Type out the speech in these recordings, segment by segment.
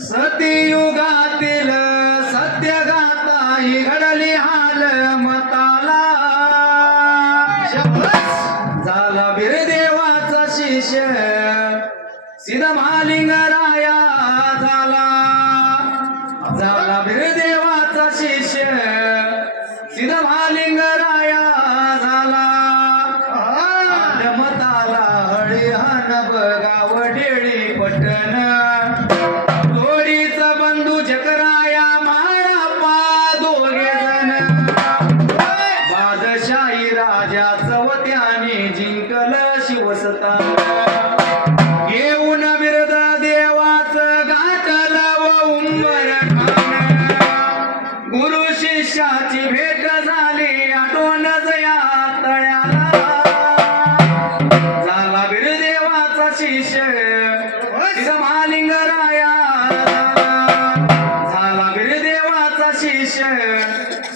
सत्ययुगातील सत्यगाथा ही घडली हाल मताला झाला बिरदेवाचा शिष्य सिद्ध महालिंगराया झाला बिरदेवाचा शिष्य सिद्ध महालिंगराया झाला मताला हळीहान बगाव डेळी पटण तोडीचा बंधू जकराया माळापा दोघे जण बादशाही राजा चवत्याने जिंकल शिवसतान घेऊन बिरद देवाच गाठल व उंबरठाण गुरु शिष्याची भेट झाली आठवण जया तळ्याला झाला बिरदेवाचा शिष्य सिद्ध महालिंगराया झाला बिरदेवाचा शिष्य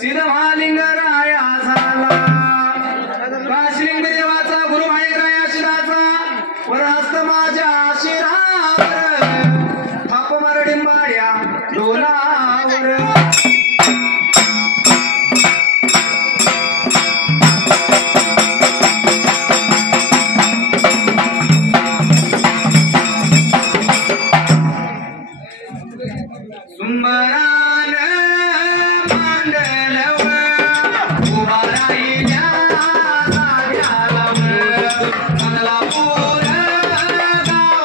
सिद्ध महालिंगराया झाला काशलिंग देवाचा गुरु महालिंगराया शिराचा वरहस्त माझ्या शिरावर थाप मरडिंबाड्या डोलावर सुंबरान मांडलव उभा राहिल्या जाग्यावर चांगला पूर गावाला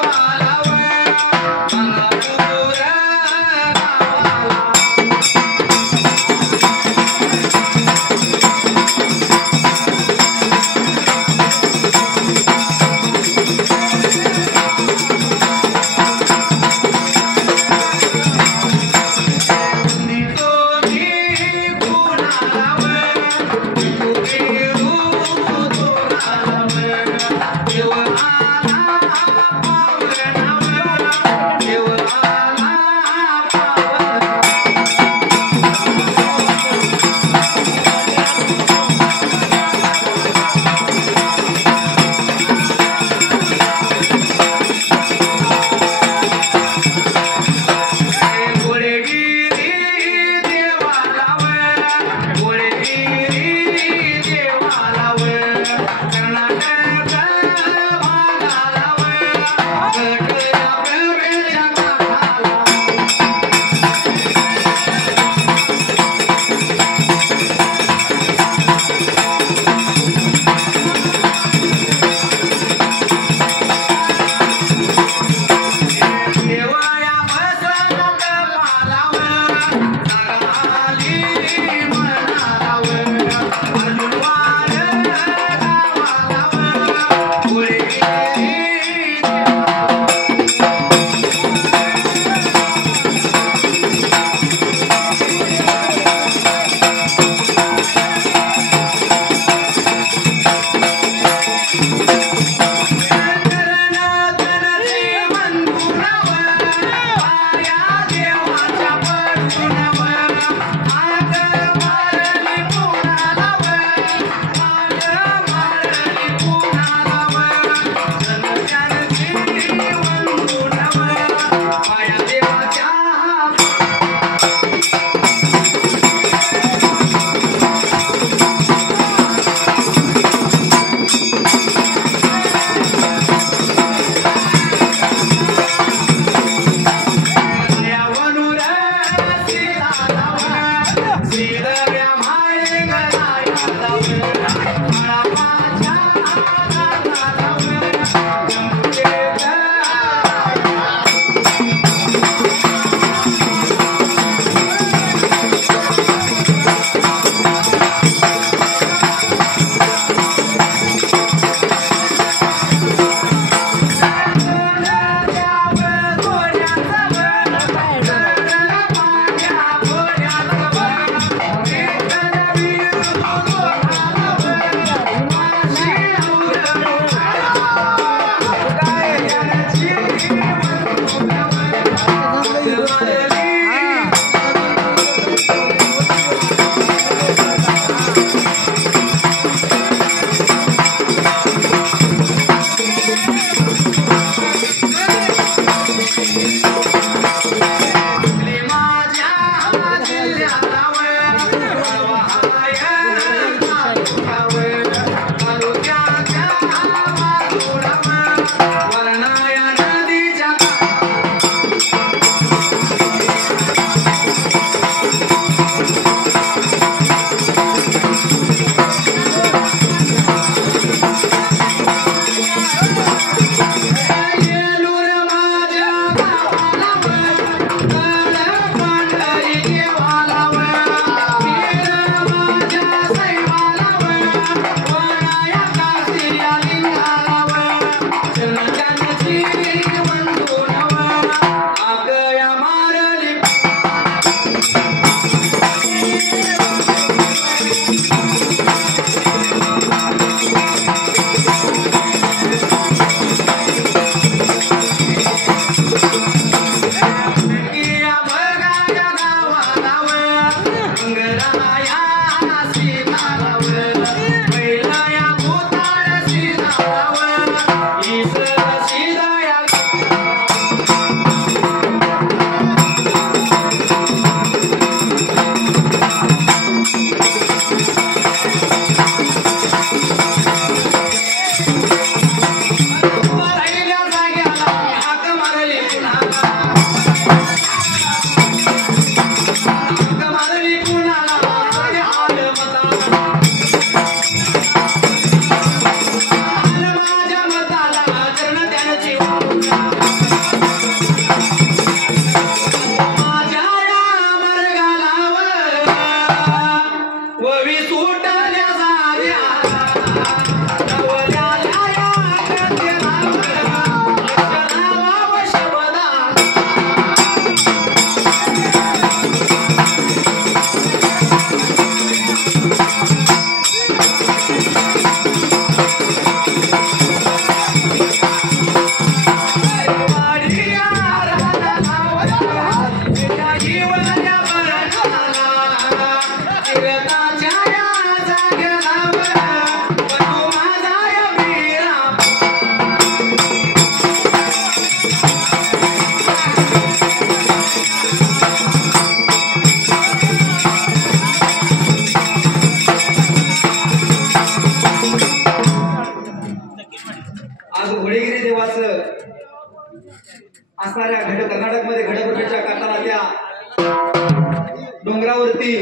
डोंगरावरती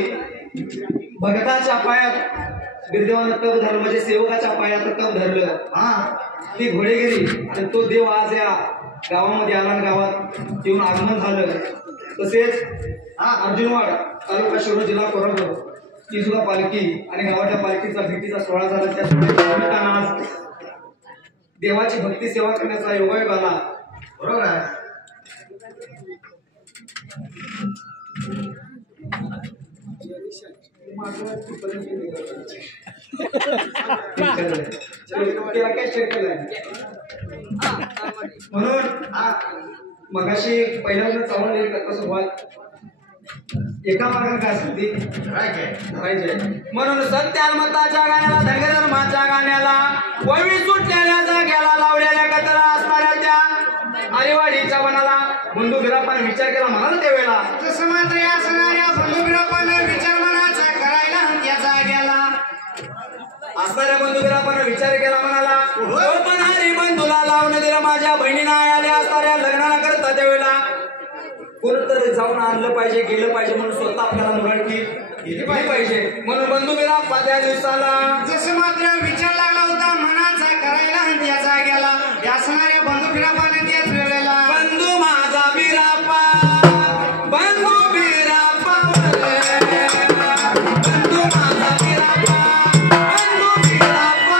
भगताच्या पायात बिरदेवानं तप धरलं, म्हणजे सेवकाच्या पायात तप धरलं. ती घोडेगिरी आणि तो देव आज या गावामध्ये आला, गावात येऊन आगमन झालं. तसेच अर्जुनवाड तालुका शिरूर जिल्हा कोल्हापूर ती सुद्धा पालखी आणि गावाच्या पालखीचा भेटीचा सोहळा झाला. त्या सोहळ्यात आज देवाची भक्ती सेवा करण्याचा योगायोग आला. बरोबर आहे. म्हणून मगाशी पहिल्यांदा चावून कसं व्हाल एका मार्गाने काय असते पाहिजे. म्हणून सत्यात्मताच्या गाण्याला, धनगर धर्माच्या गाण्याला, वळवी सुटलेल्या जाग्याला, लावलेल्या कचरा असणाऱ्या त्या आरेवाडीच्या वनाला बंधू बिराप्पाने विचार केला म्हणाला त्यावेळेला. तसं मात्र असणाऱ्या बंधू बिराप्पाने विचार मनाचा करायला त्या जाग्याला असणाऱ्या बंधू बिराप्पाने विचार केला म्हणाला, पण हरी बंधूला लावून दिलं माझ्या बहिणीनं आल्या असणाऱ्या लग्नाला करता त्यावेळेला कोणतरी जाऊन आणलं पाहिजे, गेलं पाहिजे, म्हणून स्वतः आपल्याला मुरळकी गेली पाहिजे. म्हणून बंधू बिराप्पा त्या दिवसाला जसं मात्र विचार लागला होता मनाचा करायला त्या जाग्याला, असणाऱ्या बंधू बिराप्पाने त्याच वेळेला बंधू माझा बिराप्पा, बंधू बिराप्पा, बंधू माझा बिराप्पा, बंधू बिराप्पा.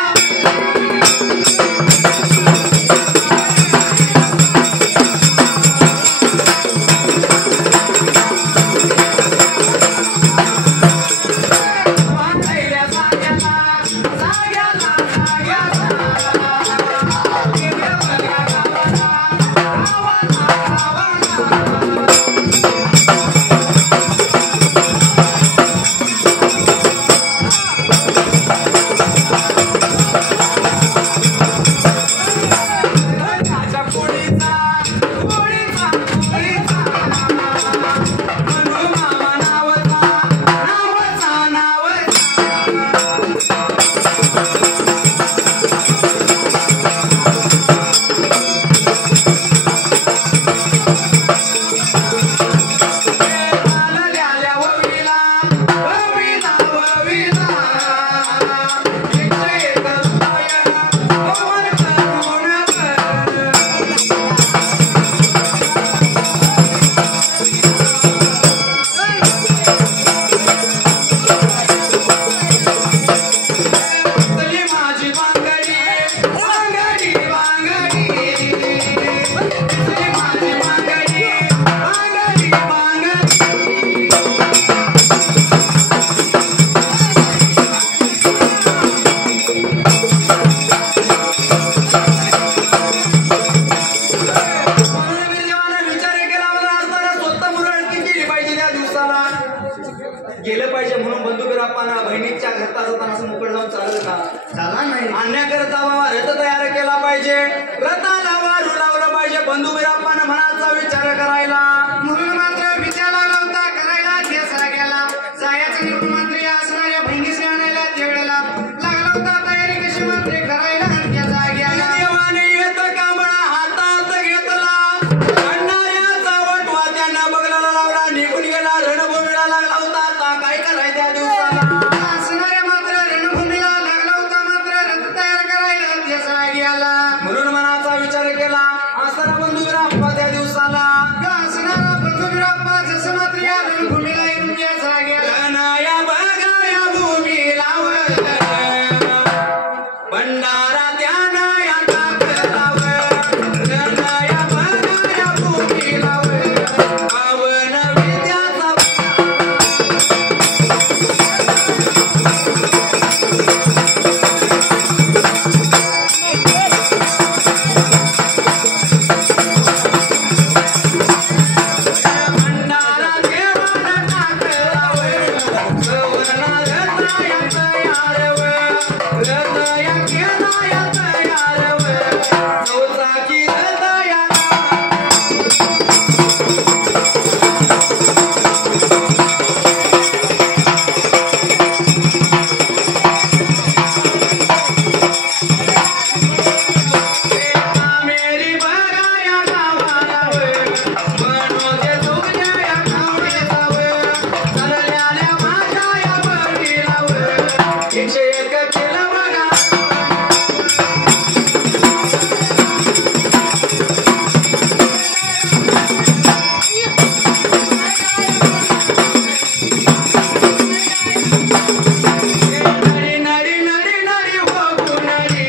गेलं पाहिजे म्हणून बंधू बिराप्पांना बहिणीच्या घरता जाताना असं मोकळ जाऊन चालत का? चालला नाही. आणण्याकरता बाबा रथ तयार केला पाहिजे, रथाला वारू लावलं पाहिजे. बंधू बिराप्पानं मनाचा विचार करायला, म्हणून मात्र विचार लागला होता करायला त्या जाग्याला, जायचं निवडून मंत्री असणाऱ्या बहिणीचे आणायला त्यावेळेला लागला होता तयारी कशी मंत्री करायला त्या जाग्याला. देवाने येत कांबळा हातात घेतला, आणणाऱ्याचा वटवा त्यांना बगलाला लावला, निघून गेला रणभूमीला लागला होता. आता काय करायचं त्या दिवसाला? असणाऱ्या मात्र रणभूमीला लागला होता मात्र रथ तयार करायला त्या जाग्याला. म्हणून मनाचा विचार केला, असताना बंधू विराप्पा त्या दिवसाला असणारा बंधू विराप्पा जसं मात्र या रणभूमीला येऊन त्या जाग्याला रणाया बघाया भूमीला वर भंडारा त्याना या टाकलावर रणाया बघाया भूमीला वर पावन विद्याचा भंडारा देवाला टाकलावर सवना रत्नाया तयारवर रत्नाया केलाया तयारवर नवसाकी रत्नाया मेरी बघाया गावालावर मनोजे तुझ्या गावडीलावर चालल्याल्या माझ्या बळीलावर 101 केलं बघा नडी नडी नडी नडी हो गुणडी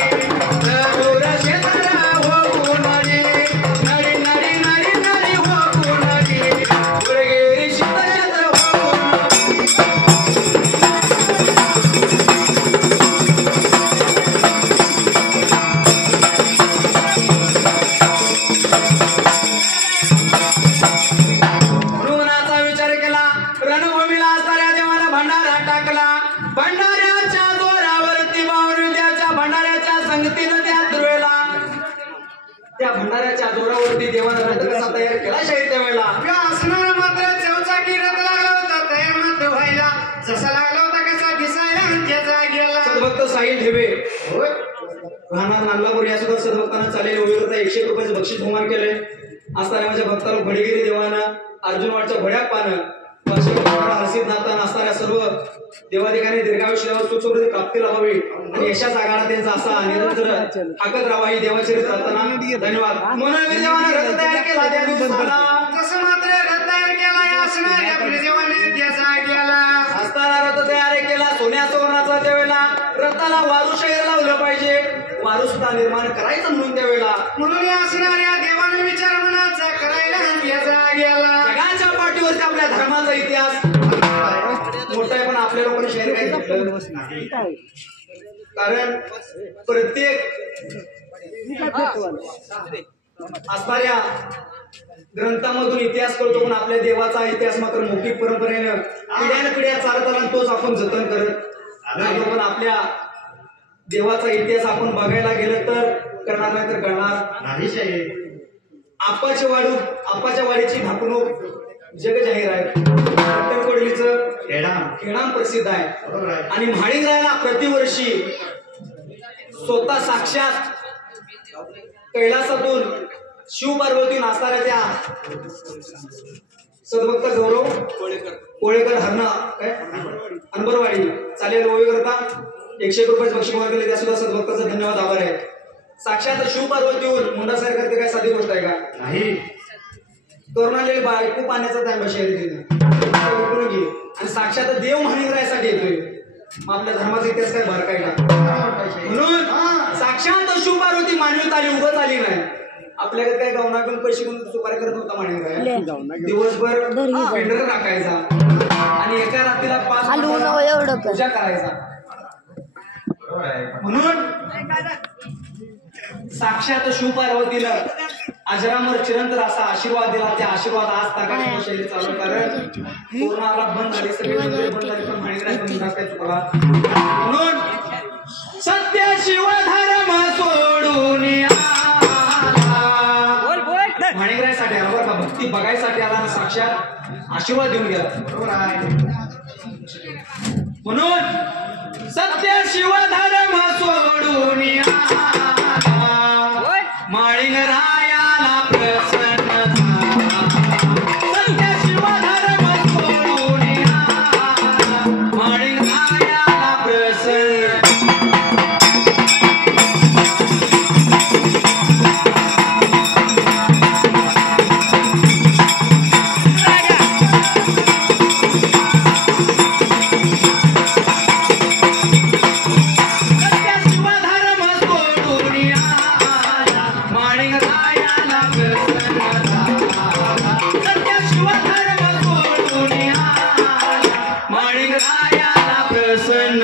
दूर शेतरा हो गुणडी नडी नडी नडी नडी हो गुणडी दुर्गेरी शेत हो गुणडी ऋणाचा विचार केला रणभूमीला असणाऱ्या देवाला भंडारा टाकला भंडाऱ्याच्या जोरावरती बावरुद्याच्या भंडाऱ्याच्या संगतीनं त्या दुर्वेला त्या भंडाऱ्याच्या जोरावरती देवानं रथ कसा तयार केला शाहीर त्या वेळेला असणारा मात्र चौचाकी रथ लागला होता तयार मात्र व्हायला जसा लागला होता कसा दिसायला त्या जागेला सद्भक्त साई ठेवे राहणार नागलापूर या सुद्धा सद्भक्तांना चालेल ओवीवरता 100 रुपयाचं बक्षीस बहुमान केलंय असणाऱ्या माझ्या भक्ताला घडीगिरी देवानं अर्जुनवाडच्या घोड्यात पानं हर्षित नाता असणाऱ्या सर्व देवाधिकांनी दीर्घायुष्य सुखसमृद्धी प्राप्ती लावावी आणि यशाचा आघाडा त्यांचा असा निरंतर हाकत राहावा ही देवाची प्रार्थना धन्यवाद म्हणून देवानं रथ तयार केला त्या दिवसाला जसं मात्र रथ तयार केला या असणाऱ्या देवाने त्या जागेला असताना रथ तयार केला सोन्या सुवर्णाचा त्यावेळेला रथाला वारू शहर लावलं पाहिजे वारू सुद्धा निर्माण करायचं म्हणून त्यावेळेला म्हणून या असणाऱ्या देवाने विचार मनाचा करायला या जागेला जगाच्या पाठीवरती आपल्या धर्माचा इतिहास मोठा आहे पण आपल्या लोकांनी शहर काही घेतलं कारण प्रत्येक असणाऱ्या ग्रंथामधून इतिहास करतो पण आपल्या देवाचा इतिहास मात्र मौखिक परंपरेनं पिढ्यान पिढ्या चालत आला तोच आपण जतन करत आलो पण आपल्या देवाचा इतिहास आपण बघायला गेलं तर करणार नाही तर करणार नाही आपाच्या वाडीची ढाकणूक जग जाहीर आहे पट्टणकोडलीचं खेळाम प्रसिद्ध आहे आणि म्हाळिंगरायाला प्रतिवर्षी स्वतः साक्षात कैलासातून शिवपार्वती असणाऱ्या त्या सद्भक्त गौरव कोळेकर हरणा काय अनबरवाडी चालेल ओवी करता 100 रुपयाचं बक्षीस मार्ग केले त्या सुद्धा सद्भक्ताचा धन्यवाद आभार आहे साक्षात शिवपार्वतीहून मुंडासाहेब करते काय साधी गोष्ट आहे का नाही करून आलेली बायको पाण्याचा तांबा शहरी तिनं घे आणि साक्षात देव म्हाळिंगरायासाठी येतोय मग आपल्या धर्माचा इतिहास काय भर काय का म्हणून साक्षात शिवपार्वती मानवीत आली उगत आली नाही आपल्याकडे काय गावनाकडून पैसे घेऊन सुपारी करत होता म्हाळिंगराय दिवसभर पेंडर टाकायचा आणि एका रात्रीला 5 पूजा करायचा म्हणून साक्षात शिवपार्वतीला अजरामर चिरंतर असा आशीर्वाद दिला त्या आशीर्वाद आज तागाची शैली चालू कारण पूर्ण आला बंद झाली सगळे मंदिर बंद झाली पण म्हणून सत्य शिव धर्म सोडून म्हाळिंगरायासाठी आला बरं का भक्ती बघायसाठी आला साक्षात आशीर्वाद देऊन गेला बरोबर आहे म्हणून सत्य शिव धर्म सोडून माळिंगरायाला प्रसन्न सत्य शिव धर्म सोडून माळिंगरायाला प्रसन्न माणिंगरायाला प्रसन्न झाला सत्य शिवधर्म सोडून आला माणिंगरायाला प्रसन्न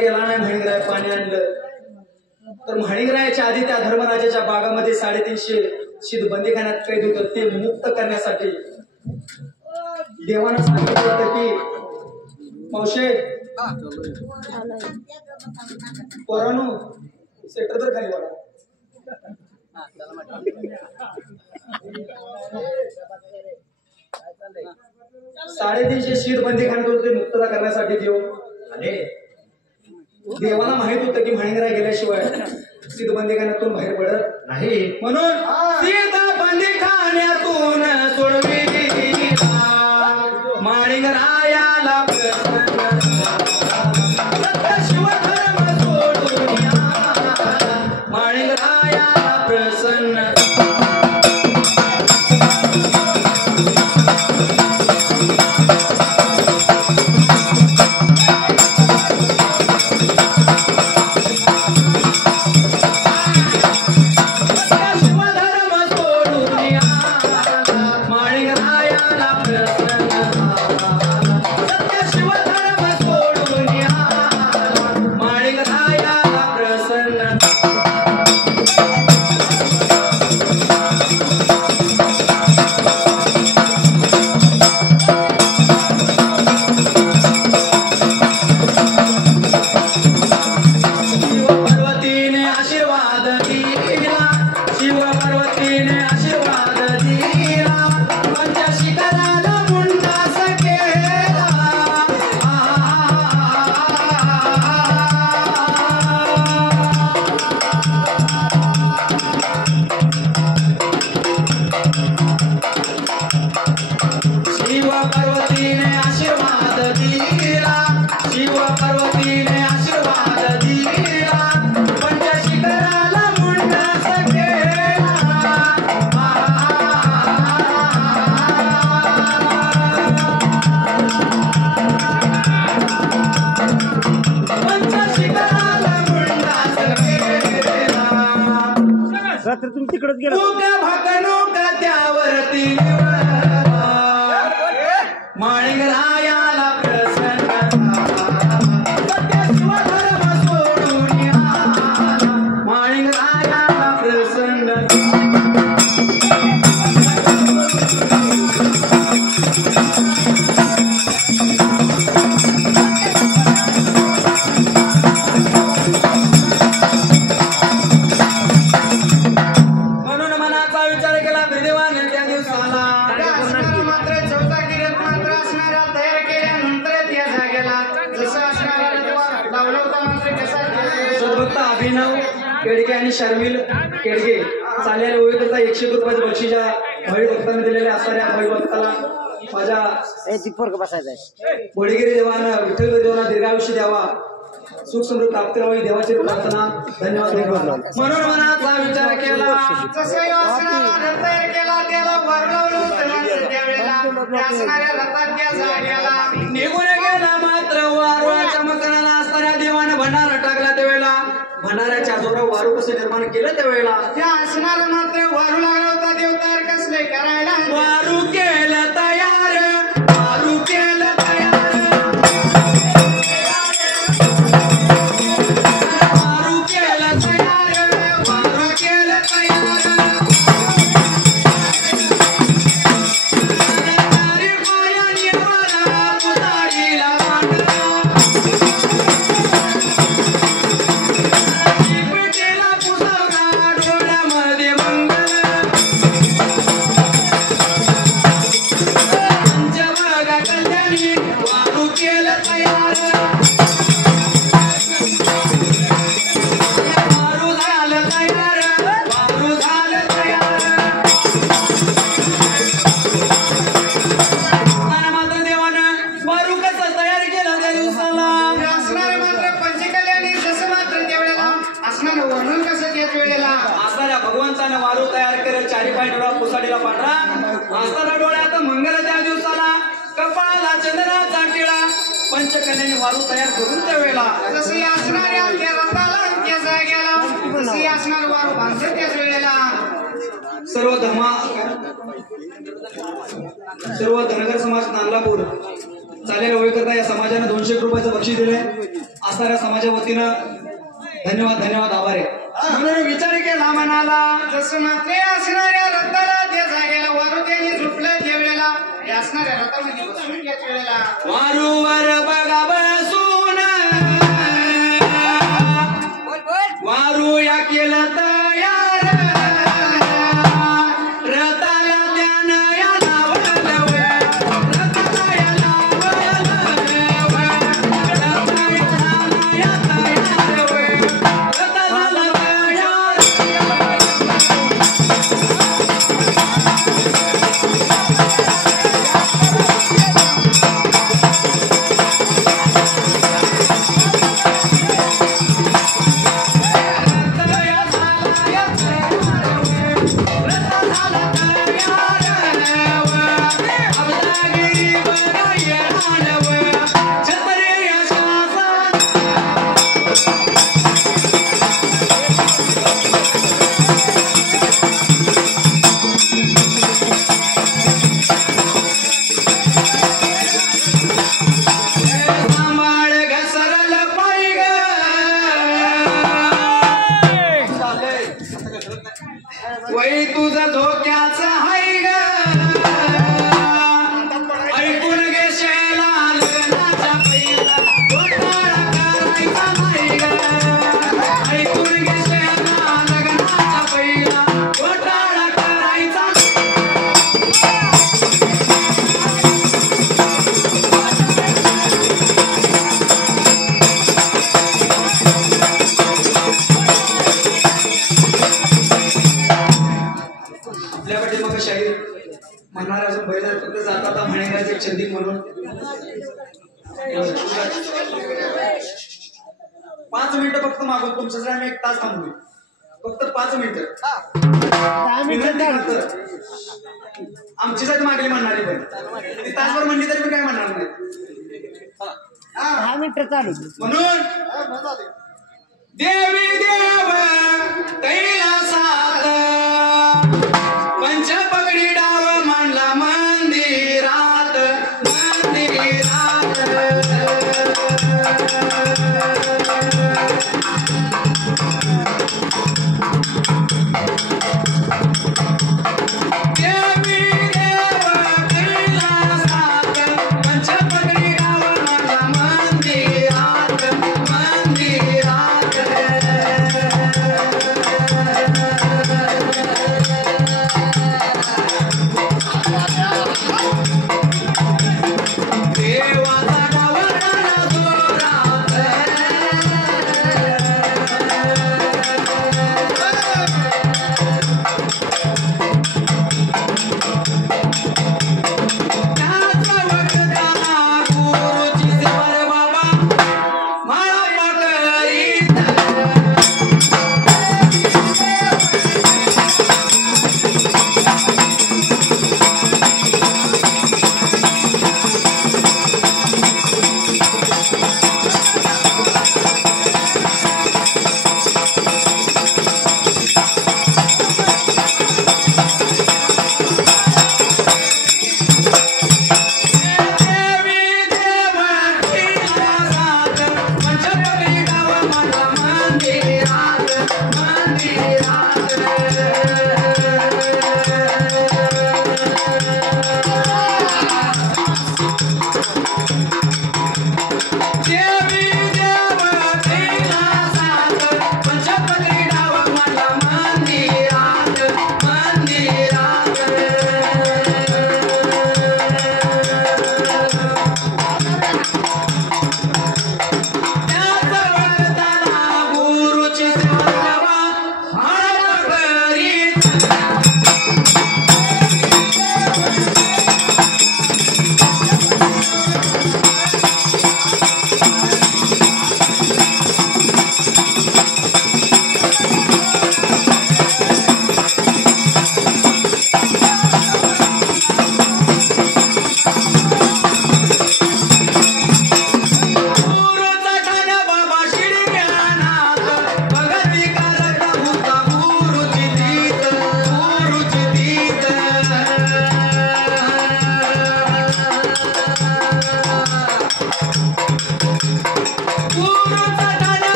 गेला नाही माणिंगराय पाणी आणलं तर माणिंगरायाच्या आधी त्या धर्मराजाच्या बागामध्ये 350 शीत बंदीखान्यात कैद होतं ते मुक्त करण्यासाठी देवानं सांगितलं होतं की मावशे पोरांनो सेटर तर खाली वाढा साडेतीनशे शीत बंदीखान्यात होते मुक्तता करण्यासाठी देव आले देवाला माहित होतं की माणिंगराय गेल्याशिवाय शीत बंदीखान्यातून बाहेर पडत नाही म्हणून शीत बंदीखान्यातून सोडविला माणिंगरायाला प्रसन्न सत्य शिवधर्म सोडून आला माणिंगरायाला प्रसन्न तिकडच गेला त्यावरती माणिंगरायाला प्रसन्न सत्य शिवधर्म सोडून आला माणिंगरायाला प्रसन्न केडगे आणि शर्मिल केडगे चाललेल्या ओळीकरता 100 रुपयाचं बक्षीच्या भविभक्तांनी दिलेल्या असणाऱ्या भविभक्ताला माझ्या बोडगिरी देवानं विठ्ठल देवाला दीर्घायुष्य द्यावा सुख समृद्ध प्राप्त व्हावी देवाची प्रार्थना धन्यवाद म्हणून मनाचा विचार केला केला त्याला निघून गेला मात्र वारुळाच्या मकराला असणाऱ्या देवानं भंडारा टाकला त्यावेळेला भंडाऱ्याच्या जोरावर वारू कसं निर्माण केलं त्यावेळेला त्या असणारा मात्र वारू लागला होता देव तयार कसले करायला वारू केलं तयार वारू केलं तयार वारू केलं तयार वारू भगवंतानं वारू तयार करत चारी पाय डोळा पुसाडीला पांढरा असताना डोळ्यात मंगल त्या दिवसाला कपाळाला चंद्राचा टिळा पंचकन्याने वारू तयार करून त्या वेळेला जशी असणाऱ्या त्या रथाला त्या जाग्याला जशी असणार वारू बांधत त्याच वेळेला सर्व धनगर समाज नांदलापूर चालेल ओळखता या समाजानं 200 रुपयाचं बक्षीस दिलंय असणाऱ्या समाजा वतीनं धन्यवाद धन्यवाद आभार आहे म्हणून विचार केला मनाला जसं मात्र असणाऱ्या रथाला त्या जागेला वारू त्यांनी झुटलं त्या वेळेला या असणाऱ्या रथामध्ये बसून त्याच वेळेला वारूवर बघा बसून वारू या केलं तयार रथाला त्यानं या लावलं रथाला या लावलं रथाला या तयार रथाला तयार वै तुझं धोक्याचं हाय ग ऐकून घे शेला लग्नाचा पहिला घोटाळा करायचा नाही ग ऐकून घे शेला लग्नाचा पहिला घोटाळा करायचा आपल्या पाठीमागं शाहीर म्हणणारा अजून बैल फक्त जाता म्हणेल एक चंदी म्हणून 5 मिनिटं फक्त मागून तुमच्यासाठी आम्ही 1 तास थांबलोय फक्त 5 मिनिटं आमची साठी मागली म्हणणारी पण ती तासभर म्हणली तरी पण काय म्हणणार नाही 10 मिनिटं चालू म्हणून देवी देव कैलासात पंचपगडी डाव मांडला मंदिरात मंदिरात देवी देव कैलासात पंचपगडी डाव मांडला मंदिरात मंदिरात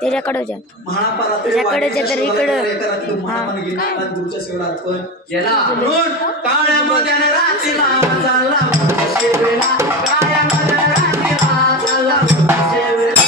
त्याच्याकडे जा त्याच्याकडे जा तर इकडं गुरुच्या सेवेला अर्पण याला म्हणून काळ्यामध्ये रात्रीला चालला सेवेला काळ्यामध्ये रात्रीला चालला सेवेला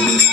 मंडपाच्या